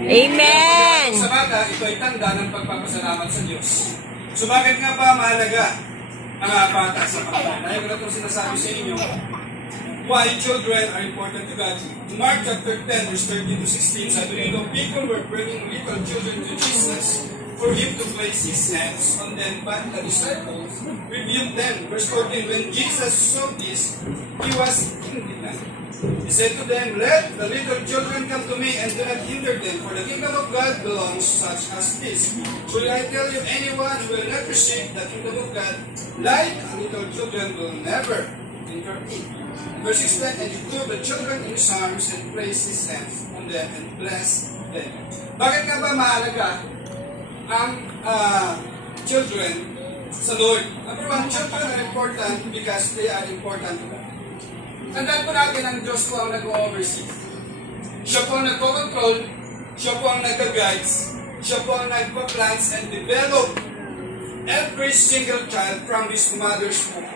Amen! Sa bata, ito ay tanda ng pagpapasalamat sa Diyos. So bakit nga ba mahalaga ang bata sa Panginoon? Ayaw ko na itong sinasabi sa inyo. Why children are important to God. Mark chapter 10, verse 13 to 16, sabi nito, people were bringing little children to Jesus for him to place his hands on them, but the disciples rebuked them. Verse 14, when Jesus saw this, he was indignant. He said to them, let the little children come to me and do not hinder them, for the kingdom of God belongs such as this. Will I tell you, anyone who will not receive the kingdom of God, like little children, will never enter it. Verse 16, and he took the children in his arms and placed his hands on them and blessed them. Bakit nga ba mahalaga ang children sa Lord? Number one, children are important because they are important to God. Tandaan po natin ang Diyos po ang nag-oversee. Siya po ang nagko-control, siya po ang nag-guides, siya po ang nagpa-plans and develop every single child from his mother's womb.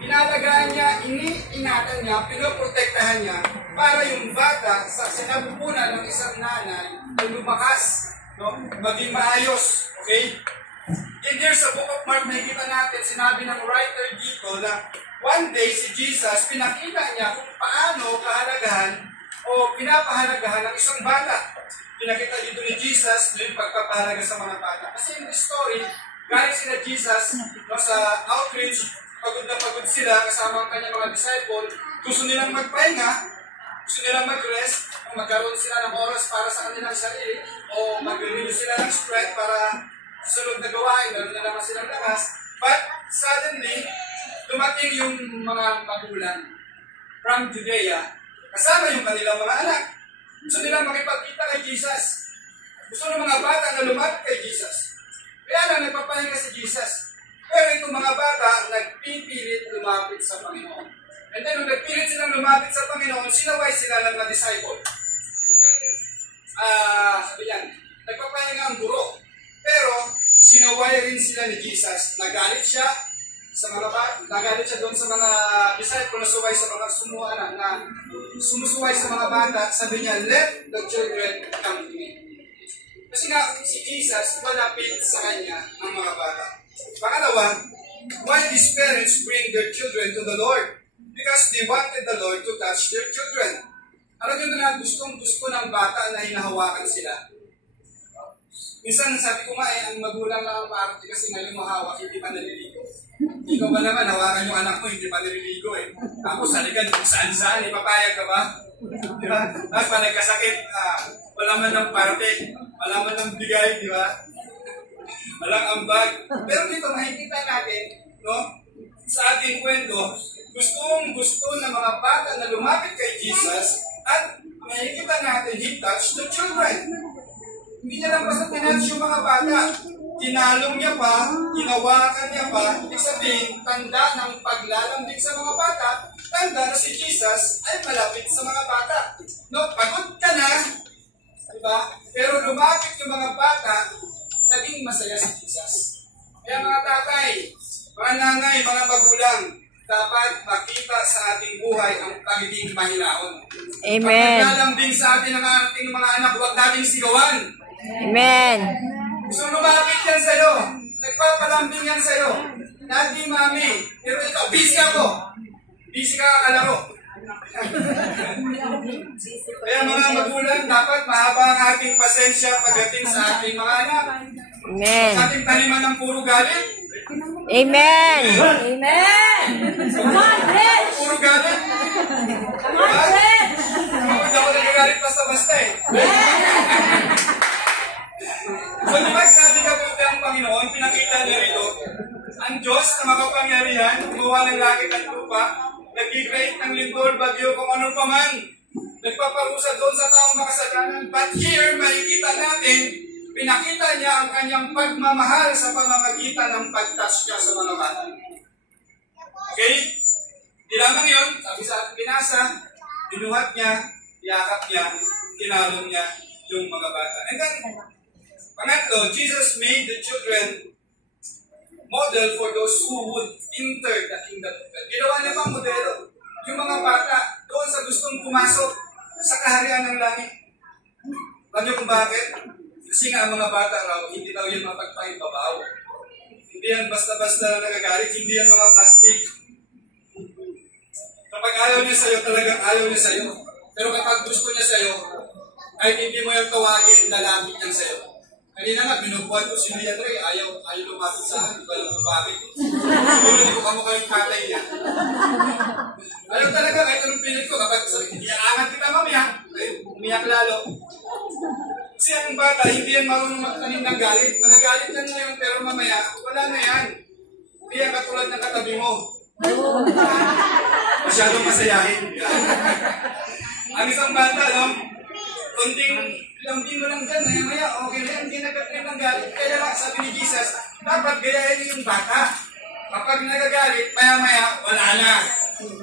Inalagaan niya, iniingatan niya, pinoprotektahan niya para yung bata sa sinapupunan ng isang nanay ay lumakas, no? Maging maayos. Okay? In here sa Book of Mark, nakikita natin, sinabi ng writer dito na one day si Jesus, pinakita niya kung paano kahalagahan o pinapahalagahan ng isang bata. Pinakita dito ni Jesus yung pagpapahalaga sa mga bata. Kasi in this story, galing sila Jesus no, sa outreach, pagod na pagod sila kasama ang kanyang mga disciple, gusto nilang magpahinga, gusto nilang mag-rest, magkaroon sila ng oras para sa kanilang sarili, o mag-renew sila ng strength para sunod na gawain, meron na naman silang lakas. But suddenly, dumating yung mga magulang from Judea, kasama yung kanilang mga anak. Gusto nilang makipagkita kay Jesus. Gusto ng mga bata na lumapit kay Jesus. Kaya lang nagpapahinga si Jesus. Pero itong mga bata, nagpipilit lumapit sa Panginoon. And then, nung nagpilit silang lumapit sa Panginoon, sinaway sila ng mga disciple. Sabi yan, nagpapahinga ang guro. Pero, sinaway rin sila ni Jesus. Nagalit siya sa mga bata, nagalit siya doon sa mga disciple na suway sa mga sumuha na sumusuway sa mga bata. Sabi niya, let the children come to me. Kasi nga, si Jesus, malapit sa kanya ang mga bata. Pangalawa, why these parents bring their children to the Lord? Because they wanted the Lord to touch their children. Alam nyo na gustong-gusto ng bata na hinahawakan sila. Minsan, sabi ko nga ang magulang lang ang maarte kasi ngayon mahawak, hindi pa naliligo. Ikaw ba naman, hawakan yung anak mo, hindi pa naliligo eh. Tapos, salikan kung saan-saan, ipapayag ka ba? Di ba? Tapos, pa nagkasakit, wala man ng parte, wala man ng bigay, di ba? Walang ambag. Pero dito makikita natin, no, sa ating kwento, gustong-gusto ng mga bata na lumapit kay Jesus at makikita natin, he touched the children. Hindi niya lang basta tinouch yung mga bata. Tinalong niya pa, hinawakan niya pa, ibig sabihin, tanda ng paglalambing sa mga bata, tanda na si Jesus ay malapit sa mga bata. No, pagod ka na, diba? Pero lumapit yung mga bata, naging masaya si Jesus. Kaya mga tatay, mga nanay, mga magulang, dapat makita sa ating buhay ang pagiging mahinahon. Amen. Pag naglalambing sa atin ang ating mga anak, huwag nating sigawan. Amen. Gusto lumapit yan sa'yo. Nagpapalambing yan sa'yo. Daddy, mami, pero ikaw, busy ako. Busy ka kakalaro. Kaya mga magulang, dapat mahaba ang ating pasensya pagdating sa ating mga anak. Amen. Sa ating taniman ng puro galit. Amen. Amen. Come on, Rich. Puro galit. Come on, Rich. Hindi ako nagagalit basta-basta eh. So, di ba natin kabuti ang Panginoon, pinakita niya rito, ang Diyos na makapangyarihan, gumawa ng langit at lupa, nag-create ng lindol, bagyo, kung ano pa man, nagpaparusa doon sa taong makasalanan. But here, makikita natin, pinakita niya ang kanyang pagmamahal sa pamamagitan ng pag-touch niya sa mga bata. Okay? Di lamang yun, sabi sa ating binasa, dinuhat niya, yakap niya, tinalong niya yung mga bata. And then, pangatlo, Jesus made the children model for those who would enter the kingdom of God. Ginawa niya bang modelo? Yung mga bata, doon sa gustong pumasok sa kaharian ng langit. Alam niyo kung bakit? Kasi nga ang mga bata raw, hindi daw yan mapagpaimbabaw. Hindi yan basta-basta nagagalit, hindi yan mga plastic. Kapag ayaw niya sa'yo, talagang ayaw niya sa'yo. Pero kapag gusto niya sa'yo, kahit hindi mo yung tawagin, lalapit niya sa'yo. Kanina nga, binubuhat ko si Leandre, ayaw lumapit sa akin, hindi ko bakit. Siguro hindi ko kamukha yung tatay niya. Ayaw talaga, kahit anong pilit ko, kapag iaangat kita mamaya, umiyak lalo. Kasi ang bata, hindi yan marunong magtanim ng galit. Magagalit ka na yun, pero mamaya, wala na yan. Hindi yan katulad ng katabi mo. Masyadong masayahin. Ang isang bata, no? Kunting lambing mo lang dyan, maya, okay na yan, hindi nagkatanim ng galit. Kaya lang, sabi ni Jesus, dapat gayahin yung bata. Kapag nagagalit, maya-maya, wala na.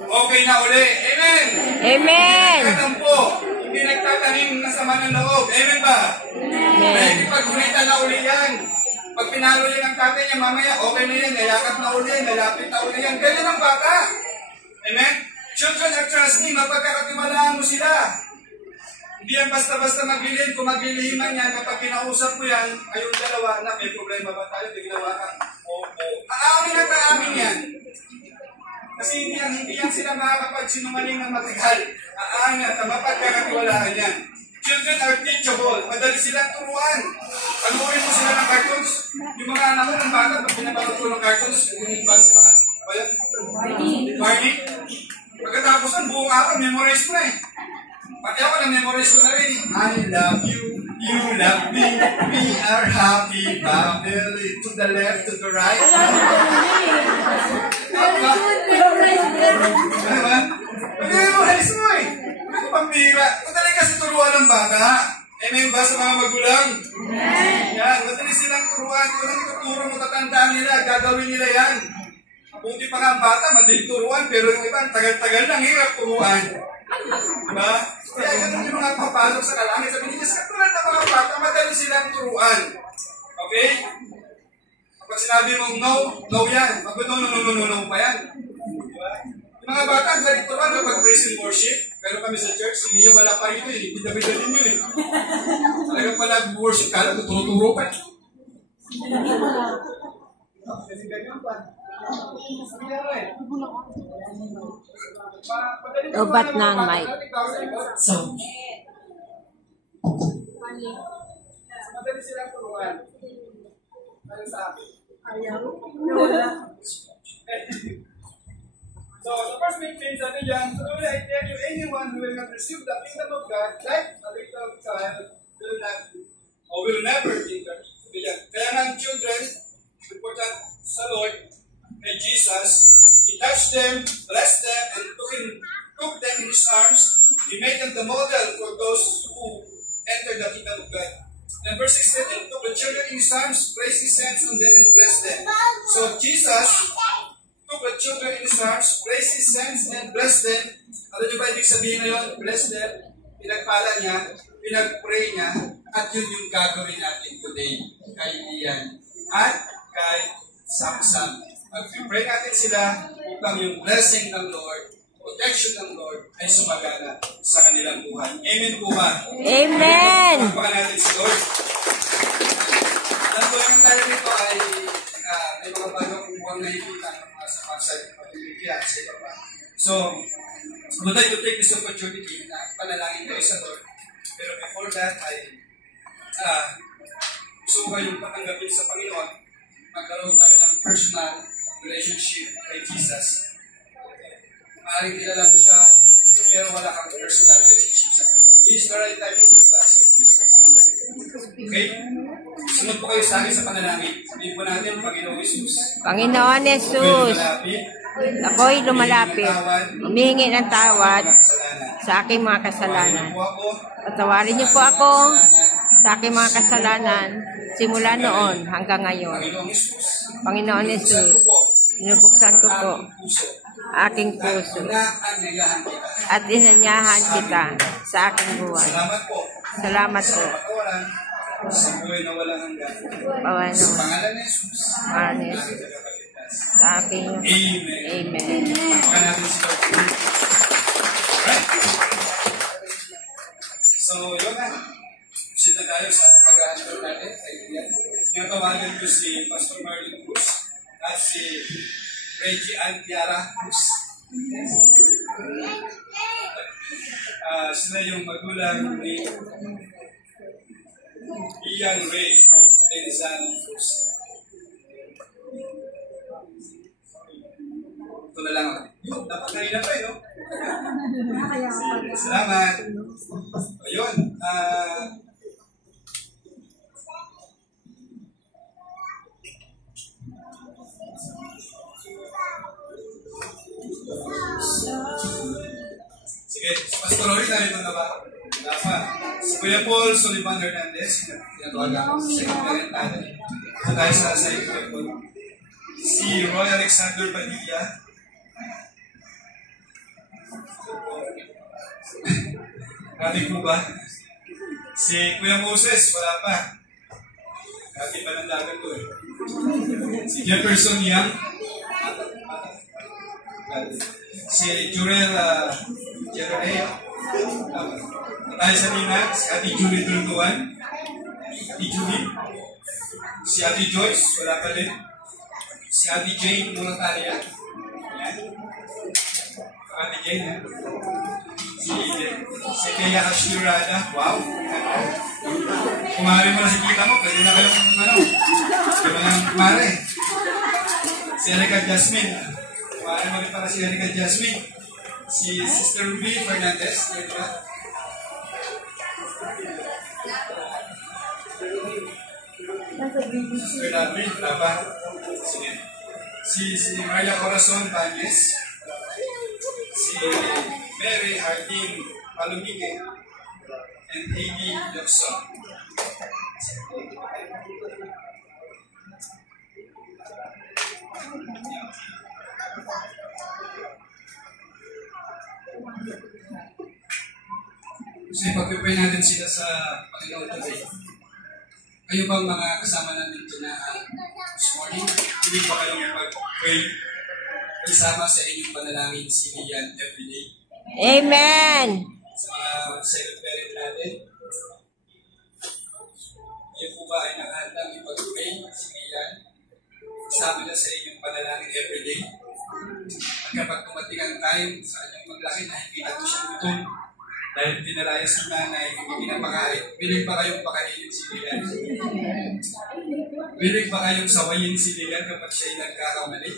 Okay na uli. Amen! Amen! Nagtatampo, hindi nagtatanim ng sama ng loob. Amen ba? Amen! Pag-unita na uli yan. Pag pinalo yan ang tatay niya, mamaya, okay na yan, nayakap na uli, nalapit na uli yan. Ganyan ang bata. Amen? Children are trusting, mapagkakatiwalaan mo sila. Hindi yan basta-basta maglilin. Kung maglilihiman yan, kapag kinausap mo yan, kayong dalawa na may problema ba tayo, di ginawa ka. Opo. Aamin at aamin yan. Kasi hindi yan sila makakapagsinungaling ng matagal. Aamin at mapagkakatiwalaan yan. Children are teachable. Madali silang turuan. Panuorin mo sila ng cartoons. Yung mga anak ko ng bata, pag pinapanood ko ng cartoons, yung bugs ba? Barney? Pagkatapos ng buong araw, memorize mo eh. Pati ako na-memorize ko na rin. I love you, you love me, we are happy, family, to the left, to the right. Diba? Pag-memorize mo eh. Ano pambira? Madali kasi turuan ng bata. Amen ba sa mga magulang? Yan, madali silang turuan. Kung anong tuturo mo, tatandaan nila, gagawin nila yan. Buti pa nga ang bata, madaling turuan, pero yung iba, tagal-tagal lang, hirap turuan. Diba? Kaya ganun yung mga papasok sa kalangit. Sabi niya, katulad ng mga bata, madali silang turuan. Okay? Kapag sinabi mong no, no yan. Pag no pa yan. Diba? Yung mga bata, ang galing turuan kapag praise and worship. Pero kami sa church, hindi yung wala pa rin yun. Bida-bida din yun eh. Talagang pala worship ka lang, tuturo pa. Kasi ganyan pa. Obat na ang mic. So, madali silang turuan. Ano sa akin? So, the first big thing sabi dyan, truly I tell you, anyone who will not receive the kingdom of God, like a little child, will not, or will never enter. Kaya nga children, important sa Lord, kay Jesus, He touched them, blessed them, and took them in His arms. He made them the model for those who enter the kingdom of God. And verse 16, and took the children in His arms, placed His hands on them, and blessed them. So Jesus took the children in His arms, placed His hands, and blessed them. Alam niyo ba ibig sabihin na yun? Bless them. Pinagpala niya, pinag-pray niya, at yun yung gagawin natin today kay Ian at kay Samsam. Pag-pray natin sila upang yung blessing ng Lord, protection ng Lord ay sumagana sa kanilang buhay. Amen po ba? Amen! Pagpakan natin si Lord. Alam ko yung tayo nito ay may mga bagong mukhang nakikita ng mga sa pasay ng pag-ibigya sa iba pa. So, would like to take this opportunity na panalangin kayo sa Lord. Pero before that ay gusto ko kayong patanggapin sa Panginoon, magkaroon kayo ng personal relationship kay Jesus. Maaaring kilala mo siya, pero wala kang personal relationship sa Kanya. This is the right time to accept Jesus. Okay? Sunod po kayo sa akin sa panalangin. Sabihin po natin, Panginoon Jesus. Panginoon Jesus, ako'y lumalapit, humihingi ng tawad sa aking mga kasalanan. Patawarin niyo po ako sa aking mga kasalanan simula noon hanggang ngayon. Panginoon Jesus, binubuksan ko po aking puso at inanyahan kita sa aking buhay. Salamat po. Sa buhay na walang hanggan. Sa pangalan ni Jesus. Sa aking Amen. Pagpakan natin si Lord. Right? So, yun na. tayo sa pag-aantay natin. Ngayon tawagan ko si Pastor Marlon Cruz at si Reggie Antiara Cruz. Sila yung magulang ni Ian Ray Benizano Cruz. Ito na lang. Yun, dapat kanina pa no? Salamat. Ayun. Sige, Pastor Rory, narito na ba? Dapat. Si Kuya Paul Sullivan Hernandez, tinatawagan ko sa secretary natin. Ito tayo sa Kuya Paul. Si Roy Alexander Padilla. Grabe po ba? Si Kuya Moses, wala pa. Grabe pa ng dagat ko eh. Si Jefferson Young. Si Jurel Jeroneo. Tayo sa Nina, si Ate Julie Tultuan. Ate Julie. Si Ate Joyce, wala pa din. Si Ate Jane Monatalia. Ate Jane, si Kaya Ashurada. Wow. Kumari mo na si kita mo, pwede na kayong kumari. Si Erika Jasmine. Kumari mo rin para si Erika Jasmine. Si Sister Ruby Fernandez. Sister David, Laba. Si Maria Corazon Bañez. Si Mary Hardin Palomike. And Amy Lobson. Kasi pag-pray natin sila sa Panginoon today. Kayo bang mga kasama natin dyan this morning? Hindi ba kayong mag-pray? Kasama sa inyong panalangin si Lian everyday. Amen! Sa mga second parent natin. Kayo po ba ay nakahandang ipag-pray si Lian? Kasama na sa inyong panalangin everyday. At kapag tumating ang time sa kanyang maglaki na hindi natin siya gutom, dahil pinalayas ng nanay, hindi pinapakain, willing pa kayong pakainin si Lian? Willing pa kayong sawayin si Lian kapag siya'y nagkakamali?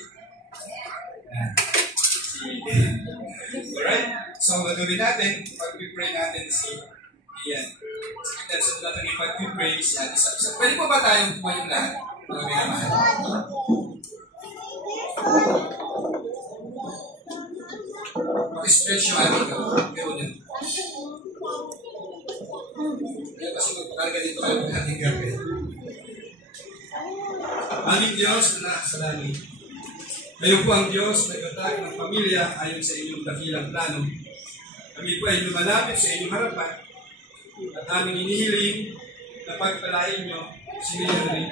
Alright? So, gagawin natin, pag-pray natin si Lian. At sa natin ipag-pray si Ate Sapsap. Pwede po ba tayong tumayong lahat? Mga minamahal. Mag-spirituality ka. Gawin yan. Kaya kasi magpakarga dito kayo ng ating gabi. Aming Diyos na nasa langit. Kayo po ang Diyos na nagtatag ng pamilya ayon sa inyong dakilang plano. Kami po ay lumalapit sa inyong harapan at aming inihiling na pagpalain nyo si Henry.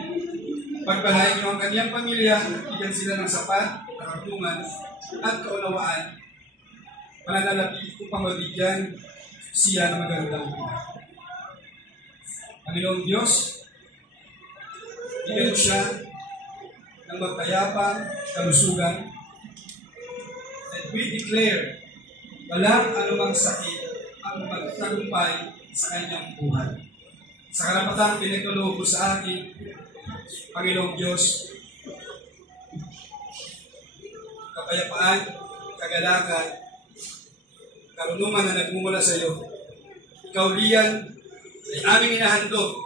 Pagpalain nyo ang kanyang pamilya at bigyan sila ng sapat, kakartungan at kaunawaan. Pananalapi upang mabigyan siya ng magandang buhay. Panginoong Diyos, bigyan siya ng magpayapang kalusugan. And we declare, walang anumang sakit ang magtagumpay sa kanyang buhay. Sa karapatang pinagkaloob sa akin, Panginoong Diyos, kapayapaan, kagalakan, karunungan na nagmumula sa iyo. Ikaw, Lian, ay aming inahandog.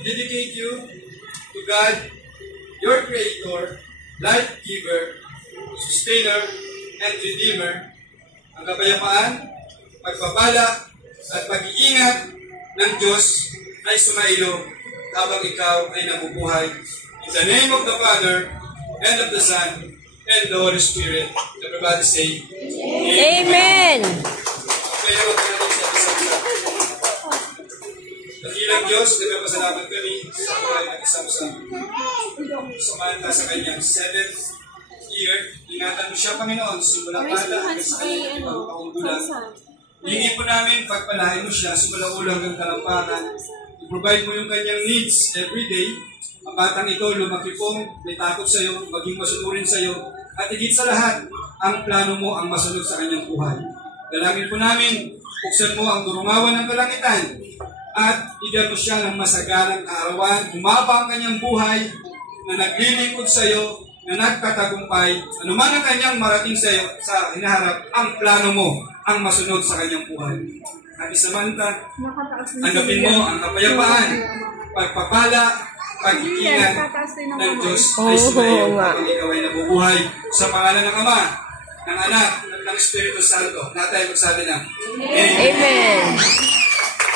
We dedicate you to God, your Creator, life giver, sustainer, and redeemer. Ang kapayapaan, pagpapala, at pag-iingat ng Diyos ay sumailo habang ikaw ay nabubuhay. In the name of the Father, and of the Son, and the Holy Spirit. Everybody say, Amen! Okay, huwag natin siya isang-isang. Dakilang Diyos, nagpapasalamat kami sa buhay ng isang-isang. Sumanta sa kanyang 7th year. Ingatan mo siya, Panginoon, simula pala hanggang sa kanyang ipagpakugulang. Hingi po namin, pagpalain mo siya, simula ulang ng talampakan, i-provide mo yung kanyang needs every day. Ang batang ito, lumaki po, may takot sa iyo, maging masunurin sa iyo, at higit sa lahat, ang plano mo ang masunod sa kanyang buhay. Dalangin po namin, buksan mo ang durungawan ng kalangitan, at bigyan mo siya ng masaganang kaarawan, humaba ang kanyang buhay, na naglilingkod sa iyo, na nagtatagumpay, anuman ang kanyang marating sa iyo, sa hinaharap, ang plano mo ang masunod sa kanyang buhay. At isamanta, tanggapin mo ang kapayapaan, pagpapala, pag-iingat ng Diyos ay sumayo kapag ikaw ay nabubuhay sa pangalan ng Ama, ng Anak, at ng Espiritu Santo. Natay magsabi na, Amen. Amen.